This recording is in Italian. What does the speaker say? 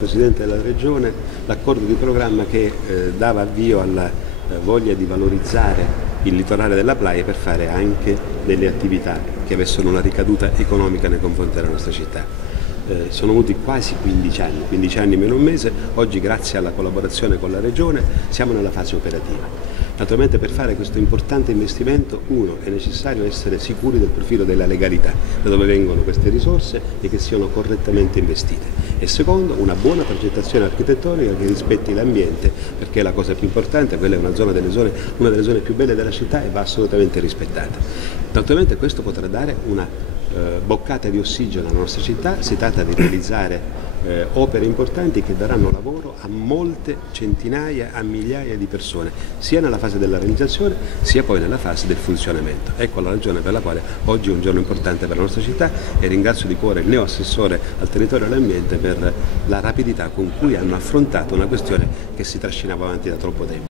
Presidente della Regione l'accordo di programma che dava avvio alla voglia di valorizzare il litorale della Playa per fare anche delle attività che avessero una ricaduta economica nei confronti della nostra città. Sono voluti quasi 15 anni meno un mese. Oggi, grazie alla collaborazione con la Regione, siamo nella fase operativa. Naturalmente, per fare questo importante investimento, è necessario essere sicuri del profilo della legalità, da dove vengono queste risorse e che siano correttamente investite. E secondo, una buona progettazione architettonica che rispetti l'ambiente, perché è la cosa più importante. Quella è una delle zone più belle della città e va assolutamente rispettata. Naturalmente questo potrà dare una boccata di ossigeno alla nostra città. Si tratta di realizzare opere importanti che daranno lavoro a molte centinaia, a migliaia di persone, sia nella fase della realizzazione sia poi nella fase del funzionamento. Ecco la ragione per la quale oggi è un giorno importante per la nostra città e ringrazio di cuore il neoassessore al territorio e all'ambiente per la rapidità con cui hanno affrontato una questione che si trascinava avanti da troppo tempo.